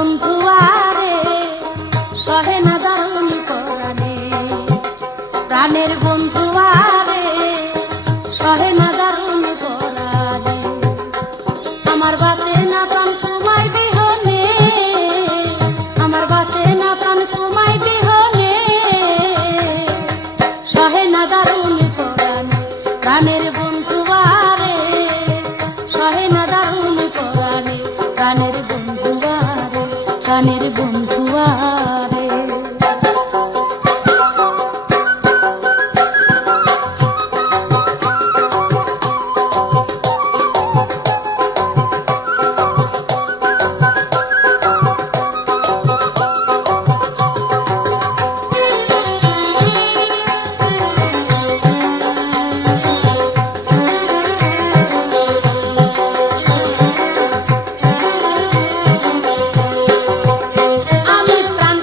বন্ধু আরে সহে না দারুণ পরাণে, প্রাণের বন্ধু আরে সহে না দারুণ পরাণে। আমার বাঁচে না প্রাণ তোমায় বিহনে, আমার বাঁচে না প্রাণ তোমায় বিহনে, সহে না দারুণ পরাণে, প্রাণের বন্ধু আরে সহে না দারুণ পরাণে, প্রাণের বন্ধু আরে, প্রাণের বন্ধু আরে। আমি প্রাণ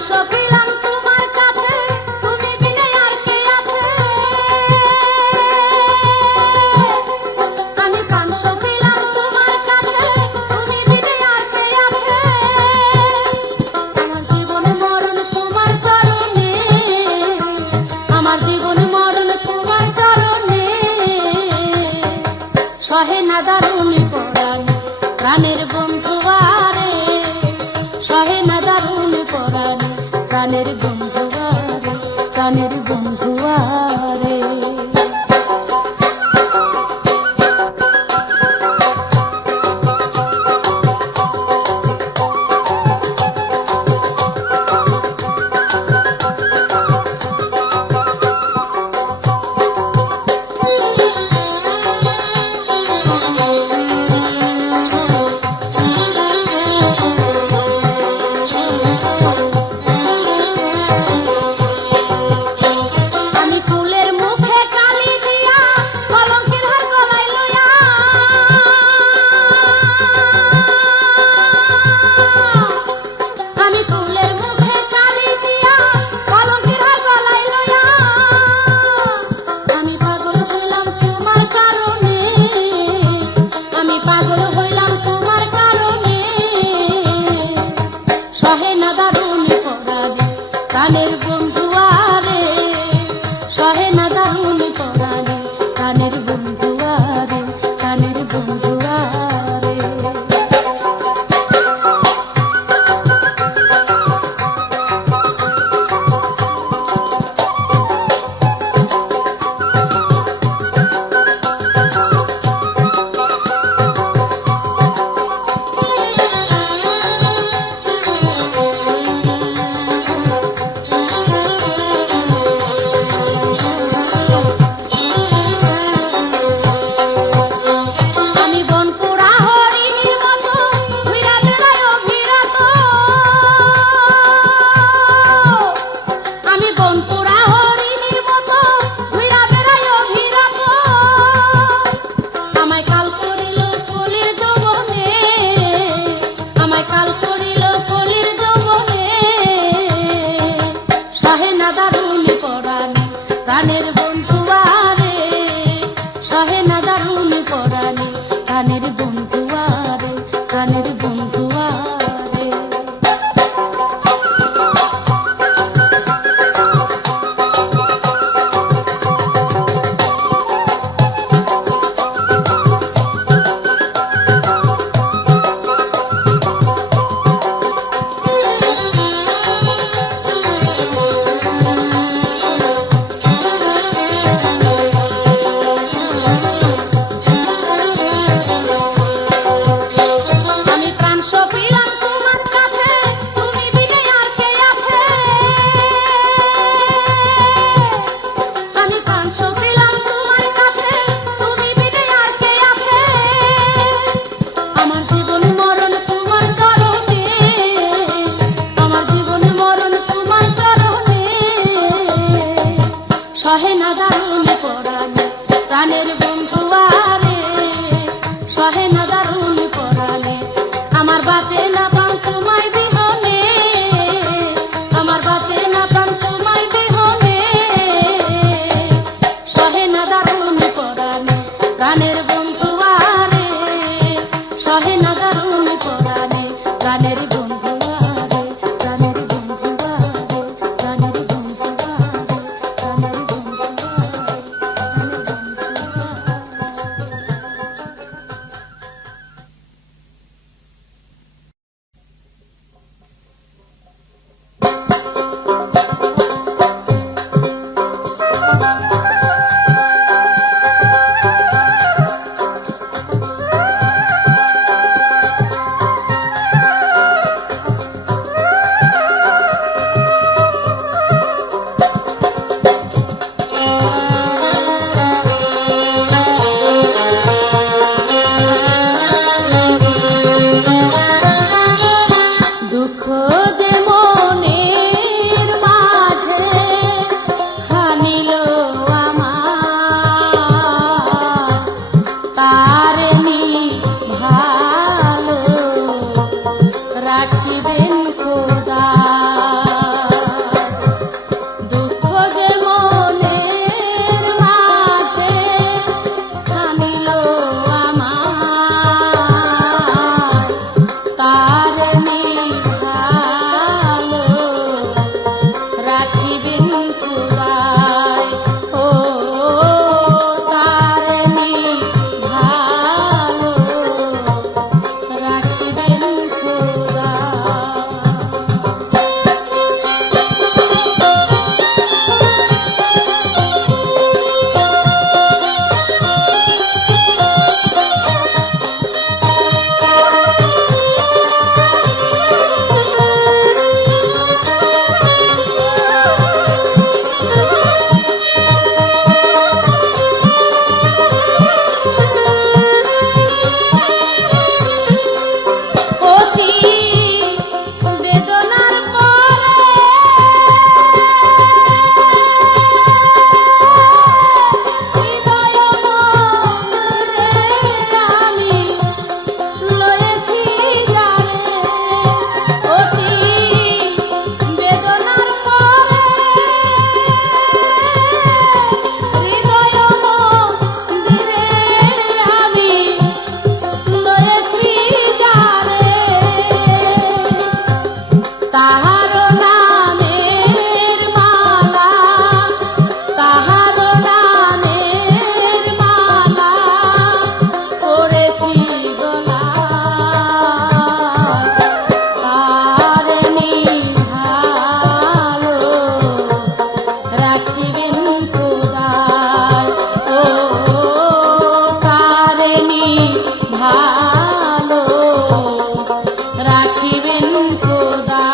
যে মনের মাঝে খানিল আমার, তারে নি ভালো রাখিবেন খোদা। দুঃখ যে মনের মাঝে খানিল আমার, তারে নি ভালো রাখিবেন খোদায়। ও তারে নি ভালো রাখিবেন খোদা। অতি বেদনার পরে হৃদয় মন্দিরে আমি লয়েছি যারে। অতি বেদনার পরে হৃদয় মন্দিরে আমি লয়েছি যারে। তাহার নামের মালা, তাহার নামের মালা করেছি গলায়, তারে নি ভালো রাখিবেন খোদায়। ও তারে নি ভালো রাখিবেন খোদা।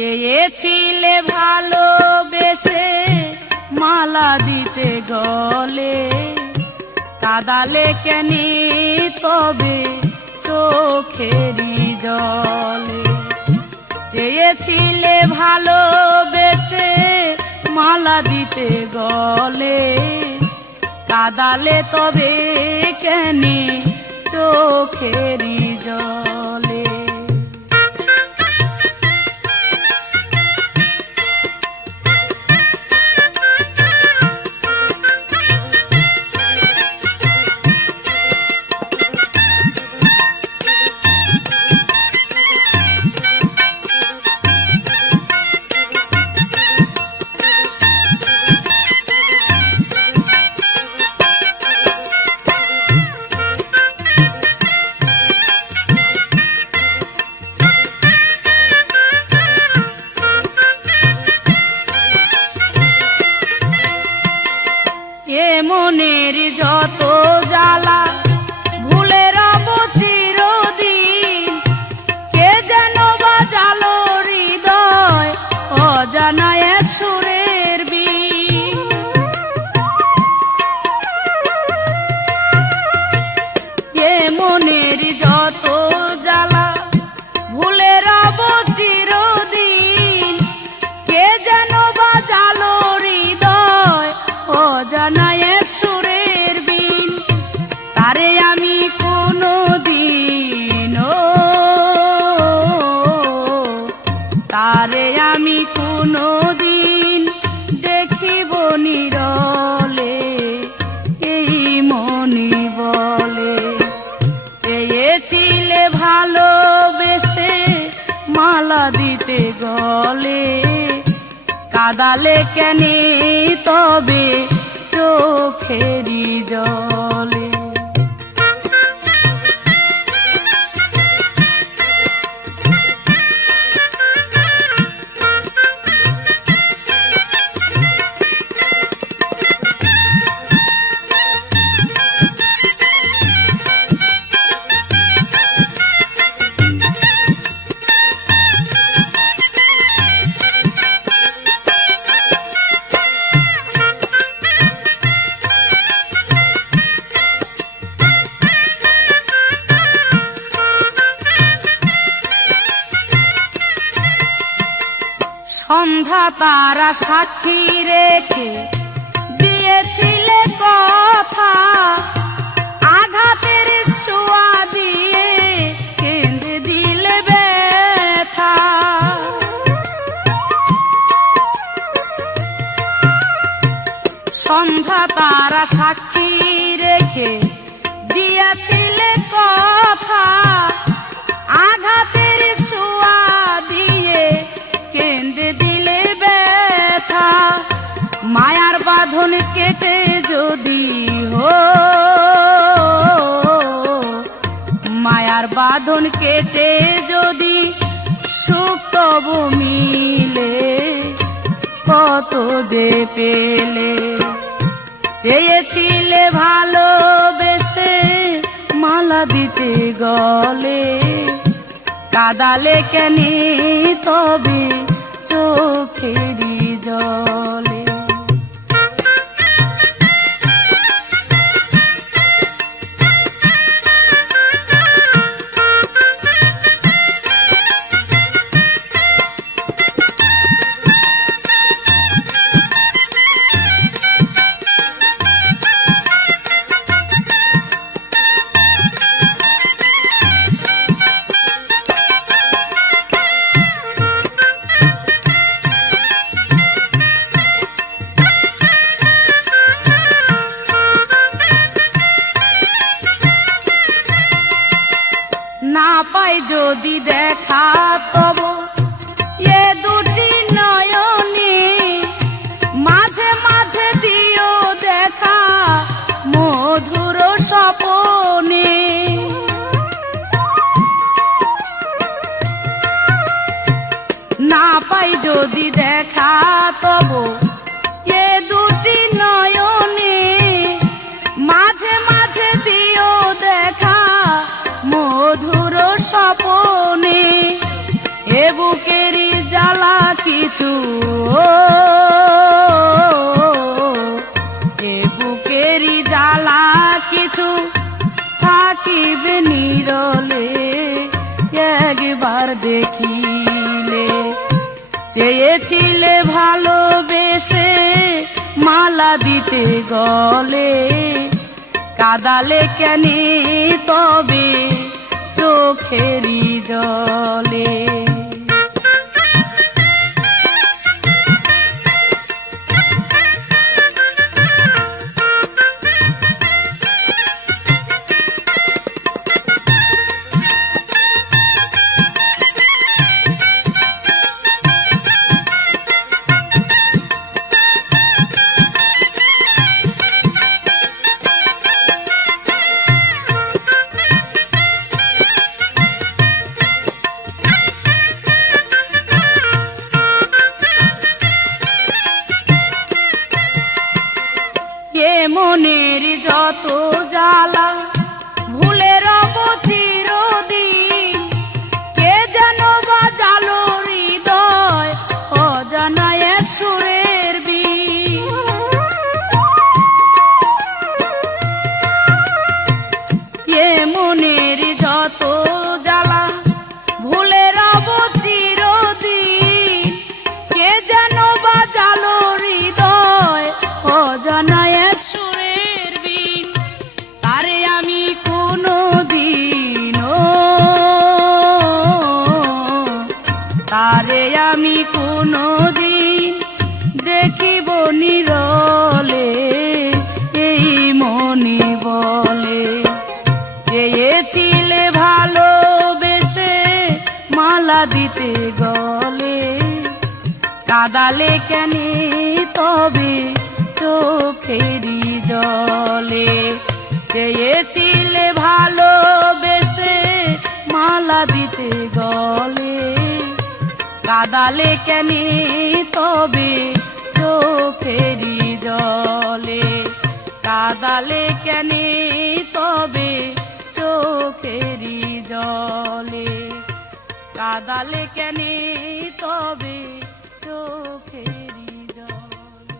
চেয়েছিলে ভালোবেসে মালা দিতে গলে, কাদালে কেন তবে চোখেরই জলে। চেয়েছিলে ভালোবেসে মালা দিতে গলে, কাদালে তবে কেন চোখেরই জলে। মনের যত জ্বালা ভুলে রব চিরদিন, কে যেন বাজালো হৃদয় অজানায় সুরের বীণ। এ মনের যত জ্বালা ভুলে রব চিরদিন, কে যেন বাজালো হৃদয় অজানায় সুরের বীণ। তারে আমি কোনো দিন, তারে আমি কোনো দিন দেখিব নিরলে, এই মনি বলে। চেয়েছিলে ভালোবেসে মালা দিতে গলে, কাদালে কেন তবে চোখেরই জলে। সন্ধ্যা তারা সাক্ষী রেখে দিয়েছিলে কথা, আঘাতের ছোঁয়া দিয়ে কেঁদে দিলে ব্যথা। সন্ধ্যা তারা সাক্ষী রেখে দিয়েছিলে কথা, আঘাতের ছোঁয়া দিয়ে কেঁদে দিলে ব্যথা। মায়ার বাঁধন কেটে যদি মায়ার বাঁধন কেটে যদি সুখ তবু মিলে, কত যে পেলে। চেয়েছিলে ভালোবেসে মালা দিতে গলে, কাদালে কেন তবে চোখেরই জলে। না পাই যদি দেখা তবু এ দুটি নয়নে, মাঝে মাঝে দিও দেখা মধুর স্বপনে। না পাই যদি দেখা তবু এ দুটি নয়নে, মাঝে মাঝে দিও দেখা মধুর স্বপনে। এ বুকেরই জ্বালা কিছু এ বুকেরই জ্বালা কিছু থাকিবে নিরলে একবার দেখিলে চেয়েছিলে ভালোবেসে মালা দিতে গলে কাদালে কেন তবে চোখেরই জলে মনের যত জ্বালা ভুলে রব চিরদিন কে যেন বাজালো হৃদয় অজানা এক সুরের বীণ এ মনের যত জ্বালা ভুলে রব চিরদিন কে যেন বাজালো হৃদয় অজানা এক সুরের বীণ তারে আমি কোনদিন দেখিব নিরলে এই মনে বলে চেয়েছিলে ভালোবেসে মালা দিতে গলে কাদালে কেন তবে চোখেরই জলে চেয়েছিলে ভালোবেসে মালা দিতে গলে কাদালে কেন তবে চোখেরই জলে কাদালে কেন তবে চোখেরই জলে কাদালে কেন তবে চোখেরই জলে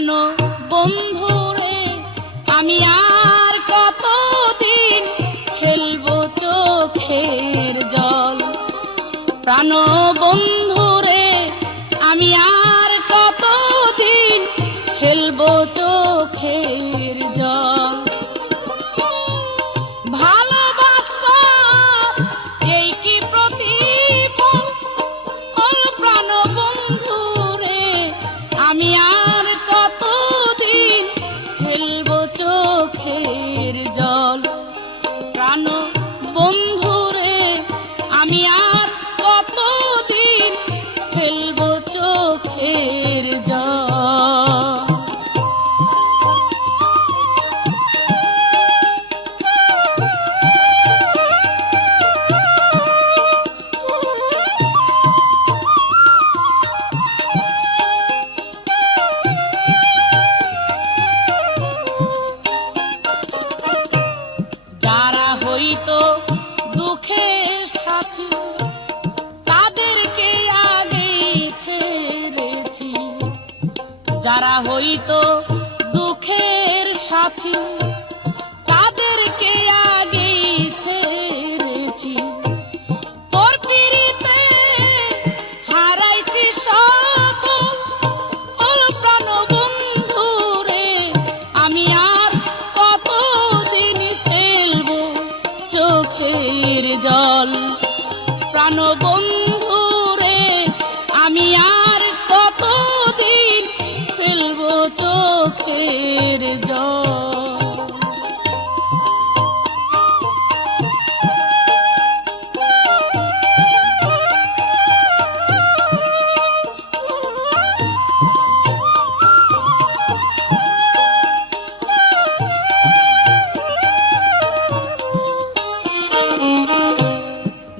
প্রাণ বন্ধুরে আমি আর কতদিন ফেলবো চোখের জল। প্রাণ বন্ধুরে আমি আর কতদিন ফেলবো চোখের জল। ভালোবাসা এই কি প্রতিফল, প্রাণ বন্ধুরে আমি আর কতদিন ফেলবো চোখের জল। প্রাণ বন্ধুরে আমি আর কতদিন ফেলবো চোখের জল। যারা হইতো দুঃখের সাথী তাদেরকে আগে ছেড়েছি। যারা হইতো দুঃখের সাথী তাদেরকে আগে ছেড়েছি। তোর পিড়িতে হারাইছি সকল, প্রাণ বন্ধুরে আমি আর কতদিন ফেলবো চোখের জল। প্রাণ বন্ধুরে আমি আর কতদিন ফেলবো চোখের জল।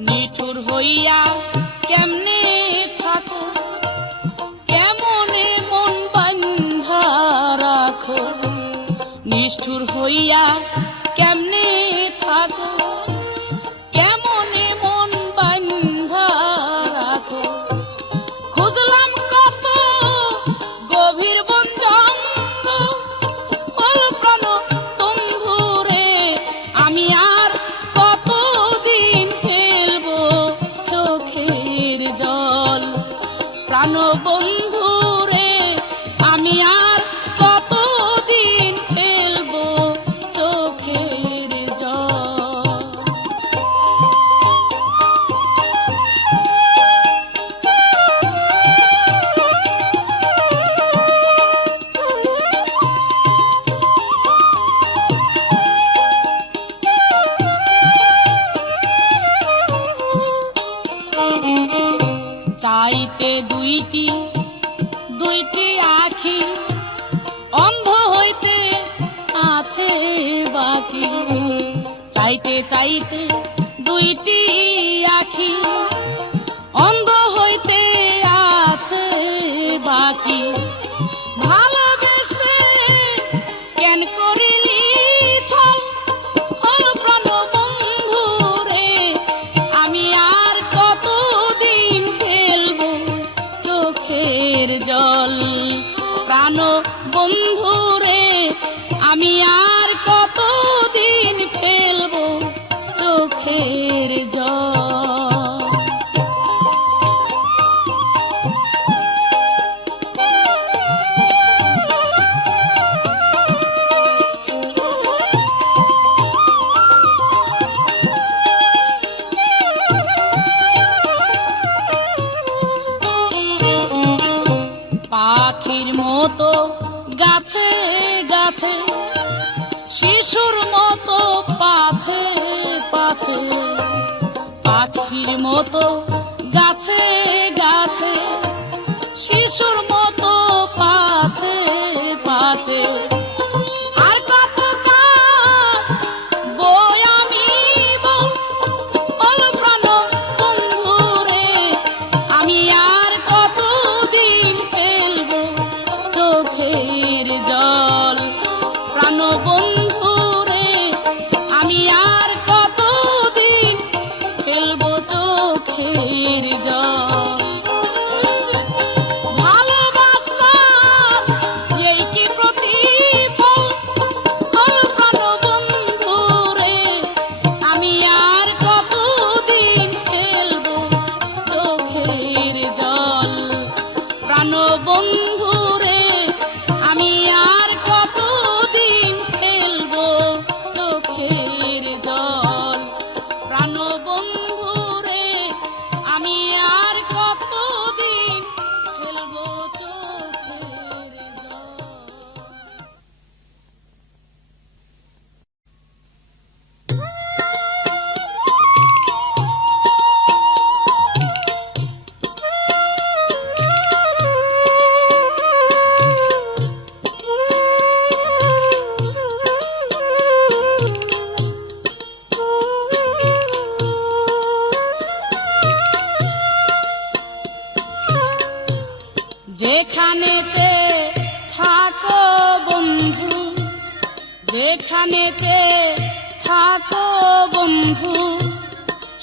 নিঠুর হইয়া কেমনে থাকো, কেমনে মন বান্ধা রাখো। নিষ্ঠুর হইয়া কেমনে থাকো, কেমনে মন বান্ধা রাখো। খুঁজলাম কত গভীর বন জঙ্গল, প্রাণ বন্ধুরে আমি আর কতদিন ফেলবো চোখের জল। প্রাণ বন্ধুরে আমি আর কতদিন ফেলবো চোখের জল। চাইতে দুইটি দুইটি আখি, অন্ধ হইতে আছে বাকি। চাইতে চাইতে দুইটি আখি, অন্ধ হইতে আছে বাকি। ভালোবেসে কেন করিলি ছল, প্রাণ বন্ধুরে আমি আর কতদিন ফেলবো চোখের জল। প্রাণ বন্ধুরে আমি আর কতদিন ফেলবো চোখের জল। পাখির মতো গাছে গাছে, শিশুর মতো পাছে পাছে। পাখির মতো গাছে গাছে, শিশুর মতো পাছে পাছে। আর কত বই আমি বল, প্রাণ বন্ধুরে আমি আর কতদিন ফেলবো চোখের জল। প্রাণ বন্ধুরে আমি আর কতদিন ফেলবো চোখের জল। ভালো যেখানেতে থাকো বন্ধু, যেখানেতে থাকো বন্ধু,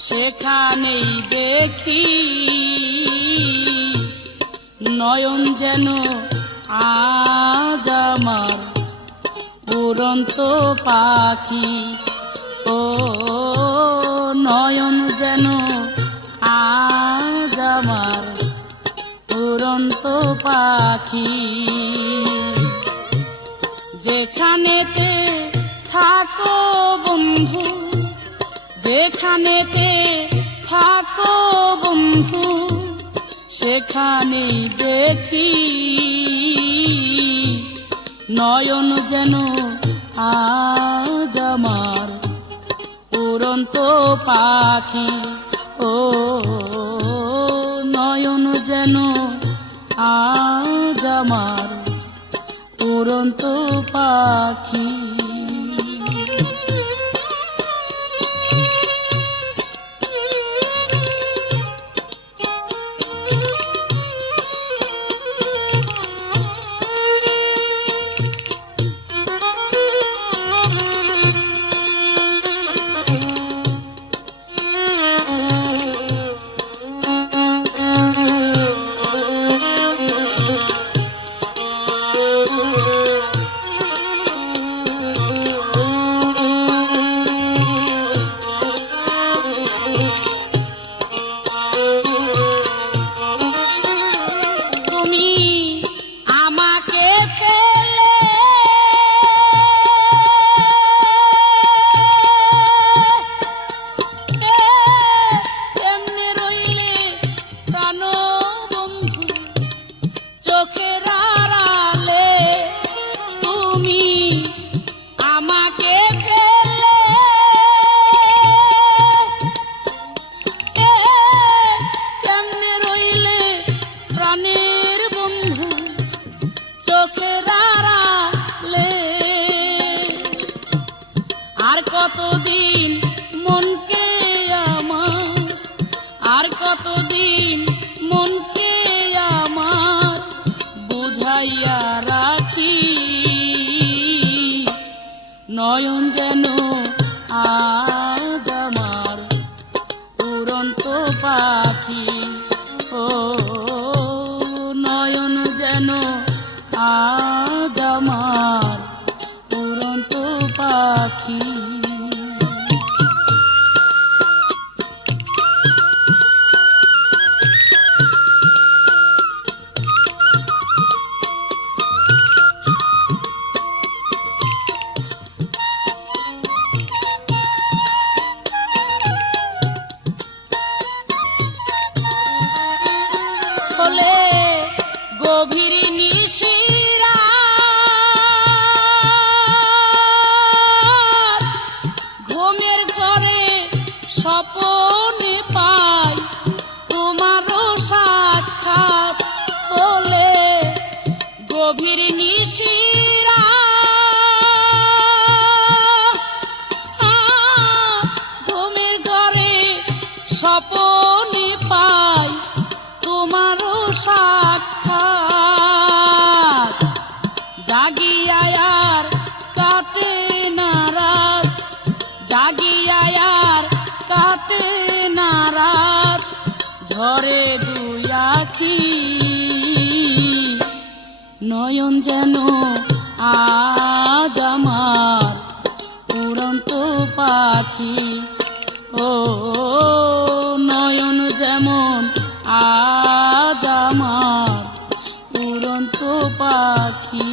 সেখানেই দেখি নয়ন যেন আজ আমার উড়ন্ত পাখি। ও নয়ন যেন আজ আমার উড়ন্ত পাখি। যেখানেতে থাকো বন্ধু, যেখানেতে থাকো বন্ধু, সেখানে দেখি নয়ন যেন আজ আমার উড়ন্ত পাখি। ও নয়ন যেন আজ আমার উড়ন্ত পাখি। আর কতদিন মনকে আমার, আর কতদিন মনকে আমার বুঝাইয়া রাখি নয়ন যেন আজ আমার উড়ন্ত পাখি। ও নয়ন যেন আজ আমার উড়ন্ত পাখি। হলে গভীর নিশিরা ঘুমের ঘরে স্বপনে পাই তোমারও সাক্ষাৎ। হলে গভীর নিশিরা ঘুমের ঘরে স্বপনে পাই তোমারও সাক্ষাৎ। জাগিয়া আর কাটে না রাত, জাগিয়া আর কাটে না রাত, ঝরে দুই আখি নয়ন যেন আজ আমার উড়ন্ত পাখি। ও নয়ন যেমন আজ আমার উড়ন্ত পাখি।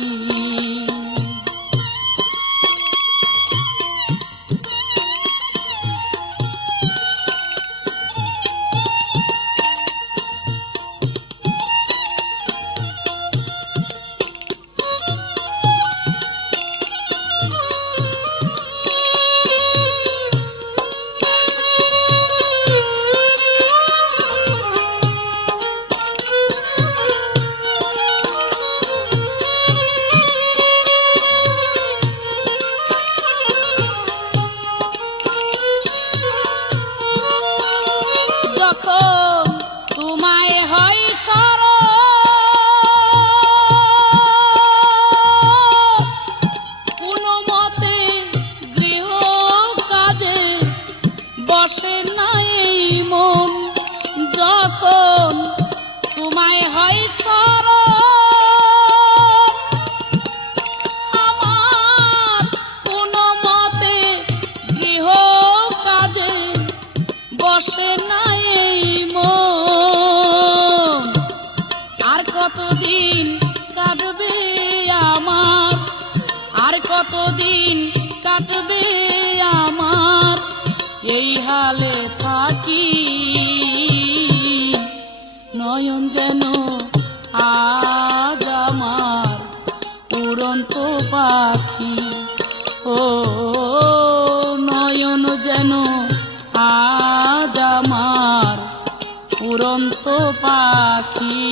কতদিন কাটবে আমার, আর কতদিন কাটবে আমার এই হালে থাকি। নয়ন যেন আজ আমার উড়ন্ত পাখি, ও নয়ন যেন আজ আমার উড়ন্ত পাখি।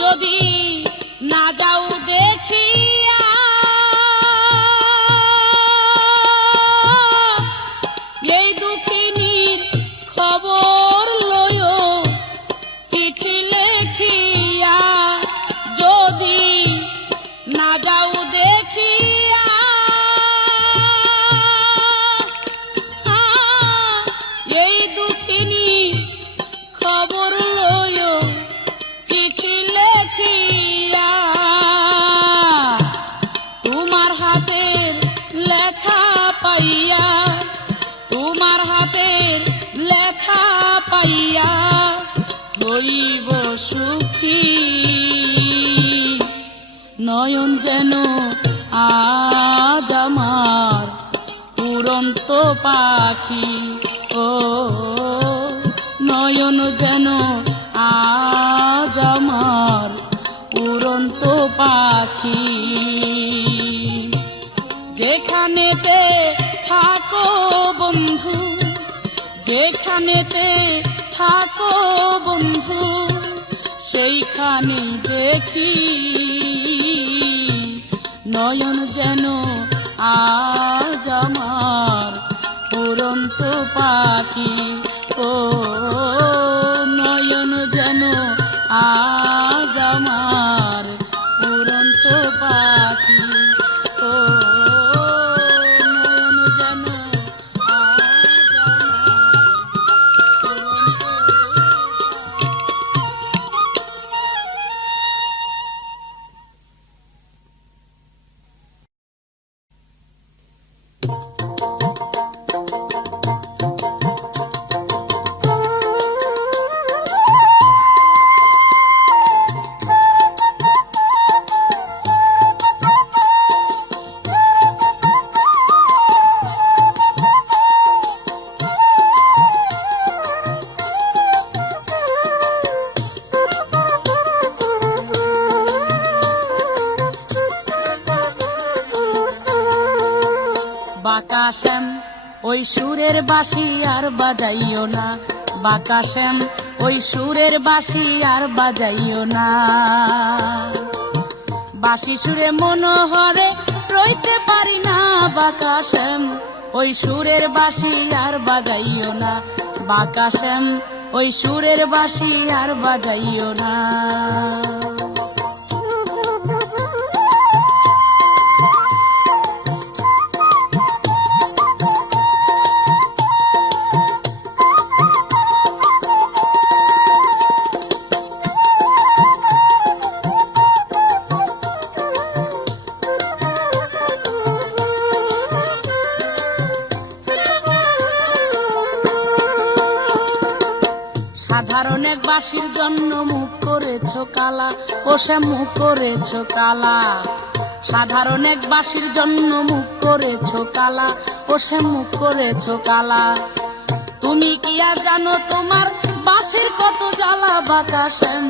যদি না যাও দেখিয়া এই দুঃখিনীর খবর লয় চিঠি লেখিয়া, যদি না যাও দেখিয়া এই দুঃখিনী খবর লয় চিঠি লেখিয়া, তোমার হাতের লেখা পাইয়া, তোমার হাতের লেখা পাইয়া হইব সুখী। নয়ন যেন আজ আমার উড়ন্ত পাখি, ও নয়ন যেন আজ আমার উড়ন্ত পাখি। যেখানেতে থাকো বন্ধু, যেখানেতে থাকো বন্ধু সেইখানে দেখি। নয়ন যেন আজ আমার উড়ন্ত পাখি, ও নয়ন যেন আজ আমার উড়ন্ত পাখি, ও নয়ন যেন আজ আমার বাঁকাশ্যাম ওই সুরের বাঁশি আর বাজাইও না, বাঁকাশ্যাম ওই সুরের বাঁশি আর বাজাইও না। বাঁশি সুরে মনোহরে রইতে পারি না, বাঁকাশ্যাম ওই সুরের বাঁশি আর বাজাইও না, বাঁকাশ্যাম ওই সুরের বাঁশি আর বাজাইও না। সাধারণ এক বাঁশির জন্য মুখ করেছ কালা, ও সে মুখ করেছ কালা। সাধারণ এক বাঁশির জন্য মুখ করেছ কালা, ও সে মুখ করেছ কালা। তুমি কি আর জানো তোমার বাঁশির কত জ্বালা, বাঁকাশ্যাম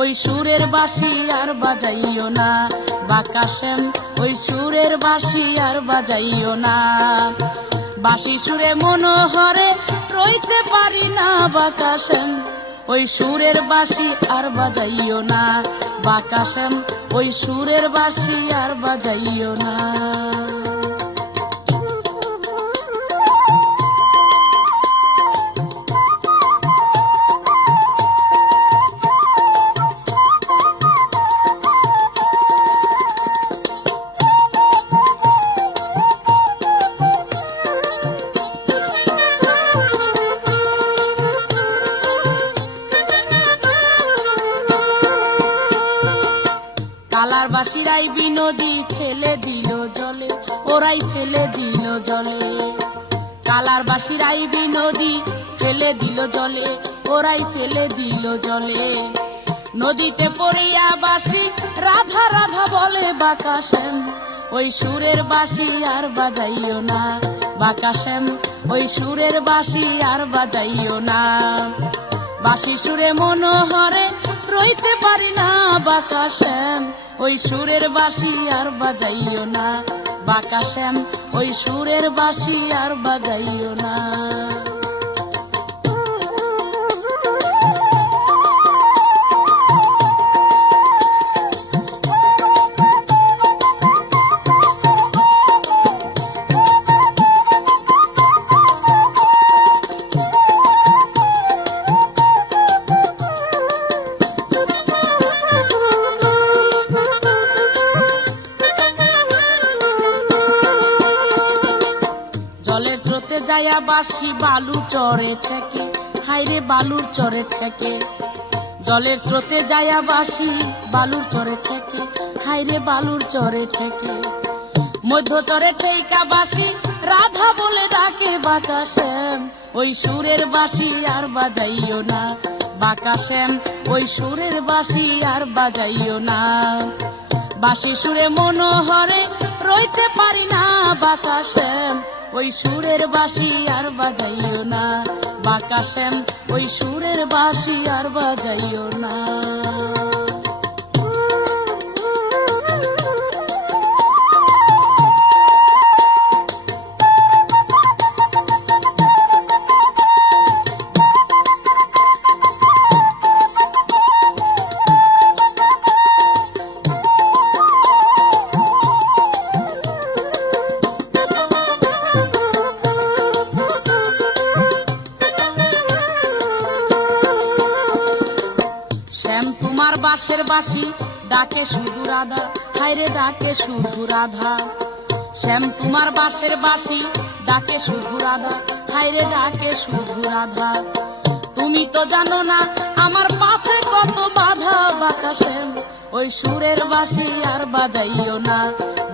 ওই সুরের বাঁশি আর বাজাইও না, বাঁকাশ্যাম ওই সুরের বাঁশি আর বাজাইও না। বাঁশি সুরে মনোহরে রইতে পারি না, বাঁকাশ্যাম ওই সুরের বাঁশি আর বাজাইও না, বাঁকাশ্যাম ওই সুরের বাঁশি আর বাজাইও না। বাসিরাই বিনোদী ফেলে দিল জলে, ওরাই ফেলে দিল জলে। কালার বাসিরাই বিনোদী ফেলে দিল জলে, ওরাই ফেলে দিল জলে। নদীতে পড়িয়া বাসি রাধা রাধা বলে বাঁকা শ্যাম, ওই সুরের বাঁশি আর বাজাইও না বাঁকা শ্যাম, ওই সুরের বাঁশি আর বাজাইও না। বাঁশি সুরে মনোহরে রইতে পারি না বাঁকা শ্যাম, ওই সুরের বাঁশি আর বাজাইও না বাঁকা শ্যাম, ওই সুরের বাঁশি আর বাজাইও না। জলের স্রোতে যায়া বাসি বালু চরে থেকে, হাইরে বালুর চরে থেকে। জলের স্রোতে যায়া বাসি বালুর চরে থেকে, হাইরে বালুর চরে থেকে। মধ্য চরে ঠেকা বাসি রাধা বলে ডাকে বাঁকা শ্যাম, ওই সুরের বাঁশি আর বাজাইও না বাঁকা শ্যাম, ওই সুরের বাঁশি আর বাজাইও না। বাঁশি সুরে মনোহরে রইতে পারি না বাঁকা শ্যাম, ওই সুরের বাঁশি আর বাজাইও না বাঁকা শ্যাম, ওই সুরের বাঁশি আর বাজাইও না। শ্যাম তোমার বাঁশের বাঁশি ডাকে শুধু রাধা, হায়রে ডাকে শুধু রাধা। শ্যাম তোমার বাঁশের বাঁশি ডাকে শুধু রাধা, হায়রে ডাকে শুধু রাধা। তুমি তো জানো না আমার পাছে কত বাধা বাঁকা শ্যাম, ওই সুরের বাঁশি আর বাজাইও না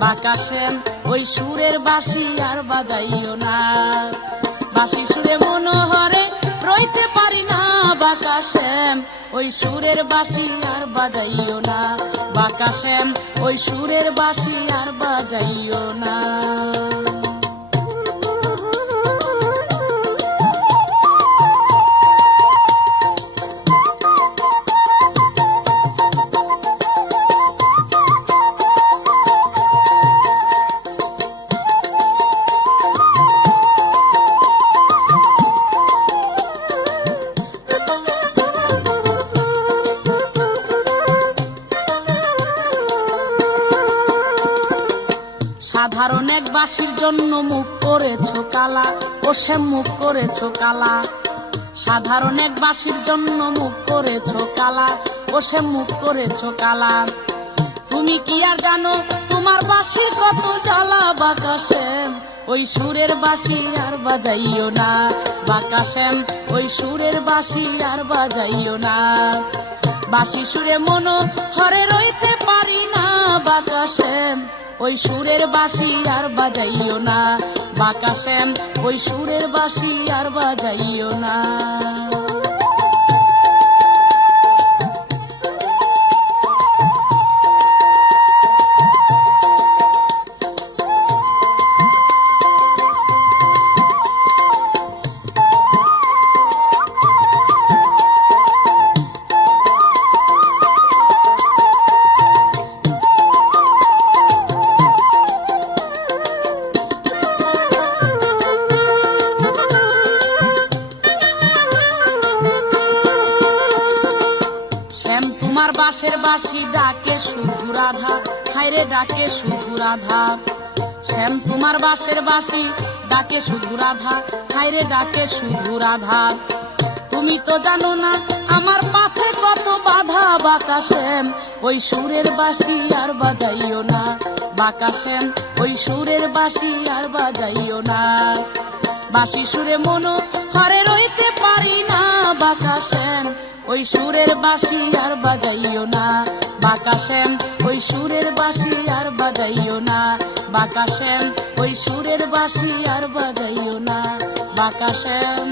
বাঁকা শ্যাম, ওই সুরের বাঁশি আর বাজাইও না। বাঁশি সুরে মনোহরে রইতে পারি না বাঁকা শ্যাম, ওই সুরের বাঁশি আর বাজাইও না বাঁকা শ্যাম, ওই সুরের বাঁশি আর বাজাইও না। সাধারণ এক বাঁশির জন্য মুখ করেছ কালা, ও সে মুখ করেছ কালা। সাধারণ এক বাঁশির জন্য মুখ করেছ কালা, ও সে মুখ করেছ কালা। তুমি কি আর জানো তোমার বাঁশির কত জ্বালা বাঁকা শ্যাম, ওই সুরের বাঁশি আর বাজাইও না বাঁকা শ্যাম, ওই সুরের বাঁশি আর বাজাইও না। বাঁশি সুরে মনোহরে রইতে পারি না বাঁকা শ্যাম, ওই সুরের বাঁশি আর বাজাইও না বাঁকা শ্যাম, ওই সুরের বাঁশি আর বাজাইও না। তোমার বাঁশের বাঁশি ডাকে শুধু রাধা, হায়রে ডাকে শুধু রাধা। শ্যাম তোমার বাঁশের বাঁশি ডাকে শুধু রাধা, হায়রে ডাকে শুধু রাধা। তুমি তো জানো না আমার পাছে কত বাধা বাঁকা শ্যাম, ওই সুরের বাঁশি আর বাজাইও না বাঁকা শ্যাম, ওই সুরের বাঁশি আর বাজাইও না। বাঁশি সুরে মনোহরে রইতে পারি না বাঁকা শ্যাম, ওই সুরের বাঁশি আর বাজাইও না বাঁকা শ্যাম, ওই সুরের বাঁশি আর বাজাইও না বাঁকা শ্যাম, ওই সুরের বাঁশি আর বাজাইও না বাঁকা শ্যাম।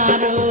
মারো